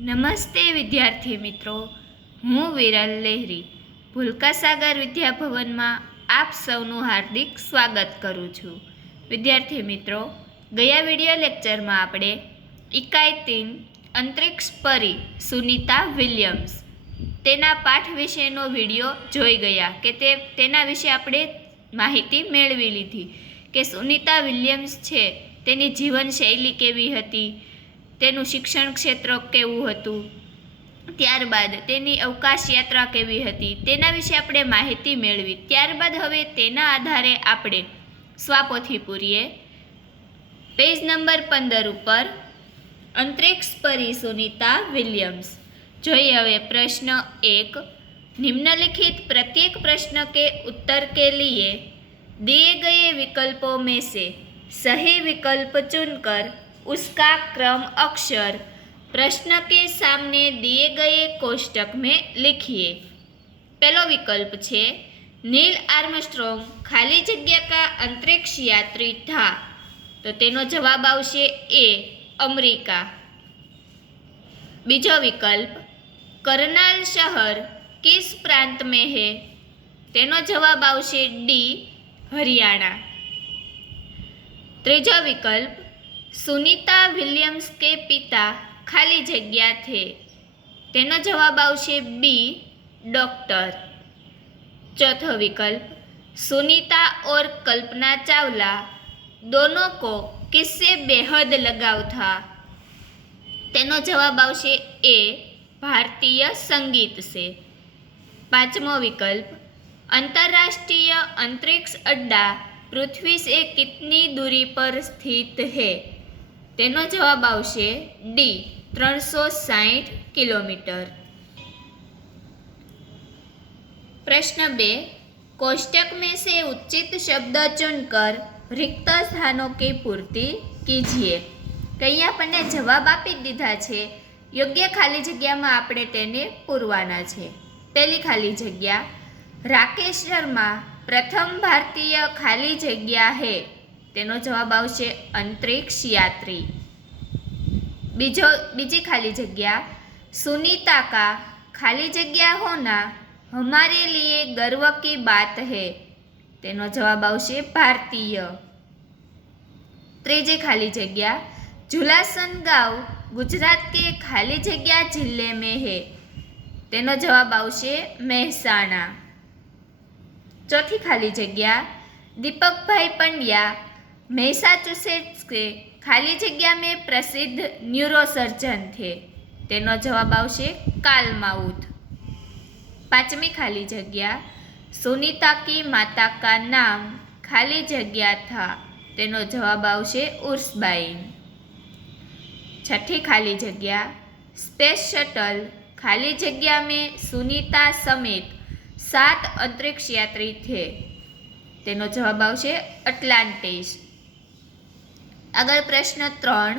નમસ્તે વિદ્યાર્થી મિત્રો, હું વિરલ લહેરી ભૂલકા સાગર વિદ્યાભવનમાં આપ સૌનું હાર્દિક સ્વાગત કરું છું. વિદ્યાર્થી મિત્રો, ગયા વિડિયો લેક્ચરમાં આપણે ઇકાઈ 3 અંતરિક્ષ પરી સુનીતા વિલિયમ્સ તેના પાઠ વિશેનો વિડિયો જોઈ ગયા કે તેના વિશે આપણે માહિતી મેળવી લીધી કે સુનીતા વિલિયમ્સ છે તેની જીવનશૈલી કેવી હતી, તેનું શિક્ષણ ક્ષેત્ર કેવું હતું, ત્યારબાદ તેની અવકાશ યાત્રા કેવી હતી તેના વિશે આપણે માહિતી મેળવી. ત્યારબાદ હવે તેના આધારે આપણે સ્વાપોથી પૂરીએ. પેજ નંબર 15 ઉપર अंतरिक्ष परी सुनीता विलियम्स. જોઈએ હવે प्रश्न 1. निम्नलिखित प्रत्येक प्रश्न के उत्तर के लिए दिए गए विकल्पों में से सही विकल्प चुनकर उसका क्रम अक्षर प्रश्न के सामने दिए गए कोष्टक में लिखिए. पहला विकल्प है नील आर्मस्ट्रॉन्ग खाली जगह का अंतरिक्ष यात्री था, तो तेनो जवाब आवशे ए अमेरिका. बीजो विकल्प करनाल शहर किस प्रांत में है, तेनो जवाब आवशे डी हरियाणा. त्रीजो विकल्प सुनीता विलियम्स के पिता खाली जगह थे, तेनो जवाब आवशे बी डॉक्टर. चौथो विकल्प सुनीता और कल्पना चावला दोनों को किससे बेहद लगाव था, तेनो जवाब आवशे ए भारतीय संगीत से. पांचमो विकल्प अंतर्राष्ट्रीय अंतरिक्ष अड्डा पृथ्वी से कितनी दूरी पर स्थित है, तेनो जवाब आवशे डी 360 किलोमीटर. प्रश्न 2. कोष्टक में से उचित शब्द चुनकर रिक्त स्थानों की पूर्ति कीजिए. कहीं आपने जवाब आपी दीधा छे, योग्य खाली जग्या में आपणे तेने पूरवाना छे. पहली खाली जग्या राकेश शर्मा प्रथम भारतीय खाली जग्या है, तेनो जवाब आवशे अंतरिक्ष यात्री. बीजी खाली जग्या सुनीता का खाली जग्या होना हमारे लिए गर्व की बात है, तेनो जवाब आवशे भारतीय. त्रीजी खाली जग्या झुलासन गांव गुजरात के खाली जग्या जिले में है, तेनो जवाब आवशे मेहसाणा. चौथी खाली जग्या दीपक भाई पंड्या मैसाचुसेट्स के खाली जग्या में प्रसिद्ध न्यूरोसर्जन थे, तेनो जवाब आवशे कालमाउथ. पांचमी खाली जग्या सुनीता की माता का नाम खाली जग्या था, तेनो जवाब आवशे उर्सबाइन. छठी खाली जग्या स्पेस शटल खाली जग्या में सुनीता समेत 7 अंतरिक्ष यात्री थे, तेनो जवाब आवशे अटलांटिस. अगर प्रश्न 3.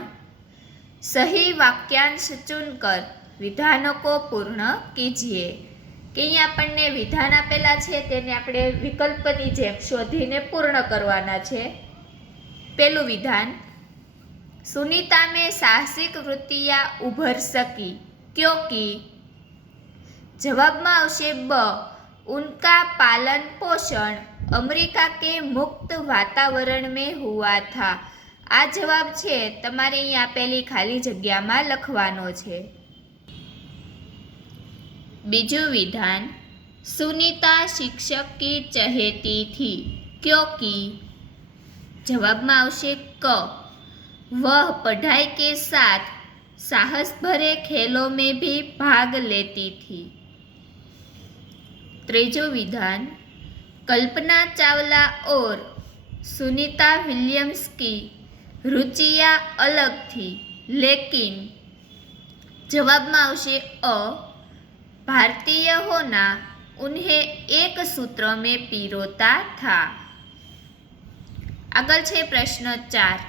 सही वाक्यांश चुनकर विधानों को पूर्ण कीजिए. કે અહીં આપણને વિધાન આપેલા છે તેને આપણે વિકલ્પની જેમ શોધીને પૂર્ણ કરવાના છે. પહેલું વિધાન सुनीता में साहसिक वृत्तियाँ उभर सकी क्योंकि, जवाब में आवशे ब उनका पालन पोषण अमेरिका के मुक्त वातावरण में हुआ था. आ जवाब छे तमारे अहीं आपेली खाली जग्या में लखवानो छे. बीजू विधान सुनीता शिक्षक की चहेती थी क्योंकि, जवाब में आवशे क वह पढ़ाई के साथ साहस भरे खेलों में भी भाग लेती थी. त्रीजो विधान कल्पना चावला और सुनीता विलियम्स की रुचियाँ अलग थी, लेकिन, जवाब में आवशे अ भारतीय होना उन्हें एक सूत्र में पिरोता था. आगळ छे प्रश्न 4.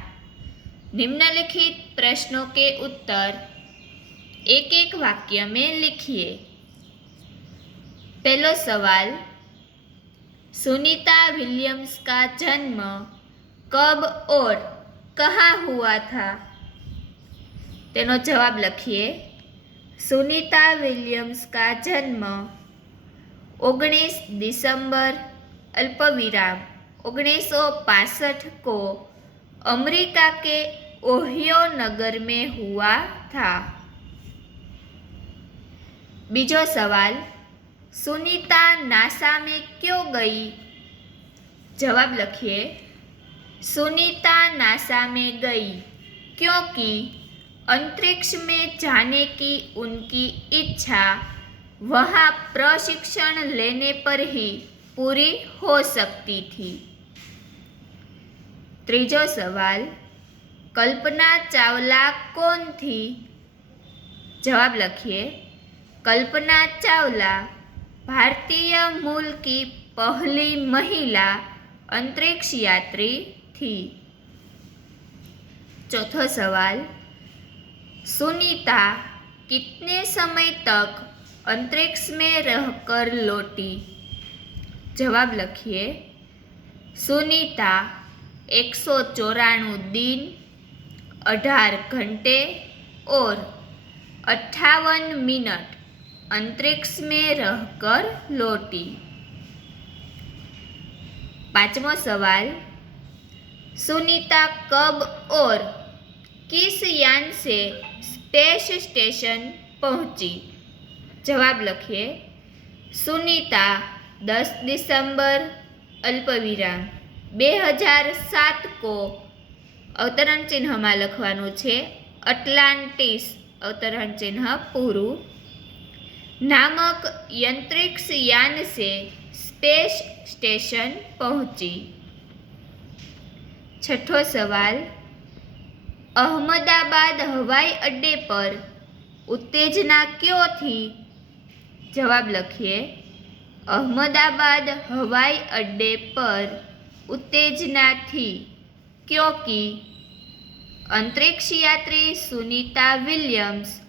निम्नलिखित प्रश्नों के उत्तर एक एक वाक्य में लिखिए. पहला सवाल सुनीता विलियम्स का जन्म कब और कहाँ हुआ था, तेनो जवाब लखिए. सुनीता विलियम्स का जन्म 19 दिसंबर अल्पविराम 1965 को अमेरिका के ओहियो नगर में हुआ था। बीजो सवाल, सुनीता नासा में क्यों गई? जवाब लिखिए। सुनीता नासा में गई क्योंकि अंतरिक्ष में जाने की उनकी इच्छा वहाँ प्रशिक्षण लेने पर ही पूरी हो सकती थी। तीजो सवाल, कल्पना चावला कौन थी? जवाब लिखिए। कल्पना चावला भारतीय मूल की पहली महिला अंतरिक्ष यात्री थी। चौथो सवाल, सुनीता कितने समय तक अंतरिक्ष में रहकर लौटी? जवाब लिखिए। सुनीता 194 दिन, 18 घंटे और 58 मिनट अंतरिक्ष में रहकर लौटी। पांचवा सवाल, सुनीता कब और किस यान से स्पेस स्टेशन पहुंची? जवाब लिखिए। सुनीता 10 दिसंबर अल्पविराम 2007 को अवतरण चिन्ह में लखवानुं छे अटलांटिस अवतरण चिन्ह पूरुं नामक अंतरिक्ष यान से स्पेस स्टेशन पहुंची। छठो सवाल, अहमदाबाद हवाई अड्डे पर उत्तेजना क्यों थी? जवाब लिखिए। अहमदाबाद हवाई अड्डे पर उत्तेजना थी क्योंकि अंतरिक्ष यात्री सुनीता विलियम्स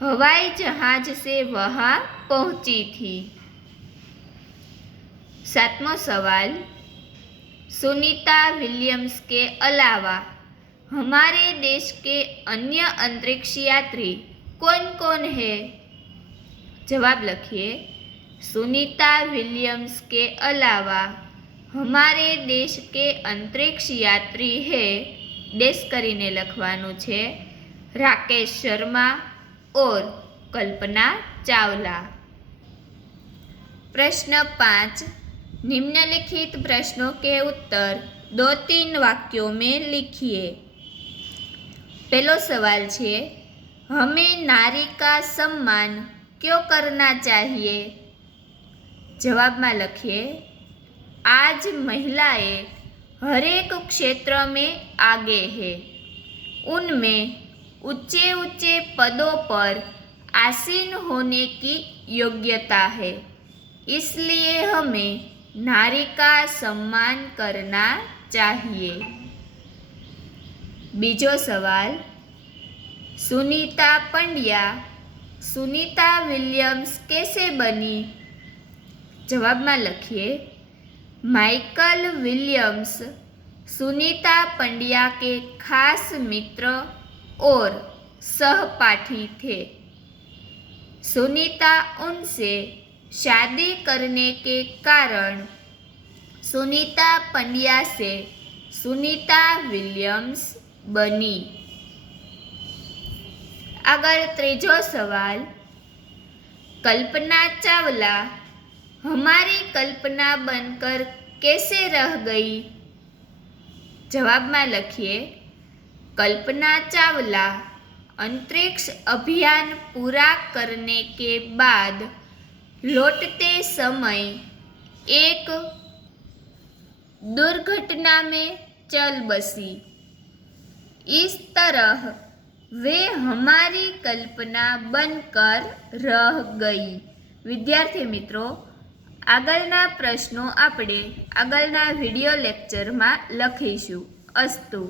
हवाई जहाज से वहां पहुंची थी। सातवां सवाल, सुनीता विलियम्स के अलावा हमारे देश के अन्य अंतरिक्ष यात्री कौन कौन है? जवाब लिखिए। सुनीता विलियम्स के अलावा हमारे देश के अंतरिक्ष यात्री है डैश करीने लखवानुं छे राकेश शर्मा और कल्पना चावला। प्रश्न 5, निम्नलिखित प्रश्नों के उत्तर 2-3 वाक्यों में लिखिए। पहलो सवाल छे, हमें नारी का सम्मान क्यों करना चाहिए? जवाब में लिखिए। आज महिलाएं हर एक क्षेत्र में आगे है। उनमें ऊंचे ऊंचे पदों पर आसीन होने की योग्यता है, इसलिए हमें नारी का सम्मान करना चाहिए। बीजो सवाल, सुनीता पंड्या सुनीता विलियम्स कैसे बनी? जवाब में लिखिए। माइकल विलियम्स सुनीता पंड्या के खास मित्र और सहपाठी थे। सुनीता उनसे शादी करने के कारण सुनीता पंड्या से सुनीता विलियम्स बनी। अगर तीजो सवाल, कल्पना चावला हमारी कल्पना बनकर कैसे रह गई? जवाब में लिखिए। कल्पना चावला अंतरिक्ष अभियान पूरा करने के बाद लौटते समय एक दुर्घटना में चल बसी। इस तरह वे हमारी कल्पना बनकर रह गई। विद्यार्थी मित्रों, आगळना प्रश्नों आपणे आगळना विडियो लेक्चर में लखीशुं। अस्तु।